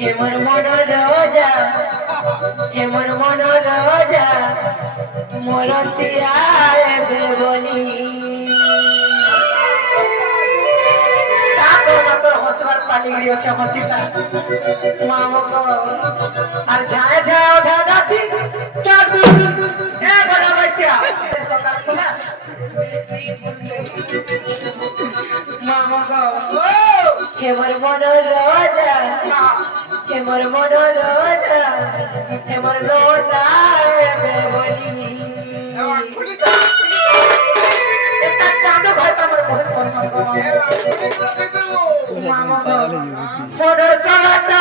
হেমর মন রোজা হেমর মন রোজা মোর সিয়ায় বেবনি তোর হসবার পানি গড়ি আছে হসিতা মামক আর ঝায় ঝায় ওঠা দাতি চার দু এ বড় বসিয়া সকাল কোনা মামক হেমর মন রোজা হেমর মন রোজা হেমর লোটায় বেবনি এটা চাঁদ ভাই তোমার বহুত পছন্দ মামা মনের কালাটা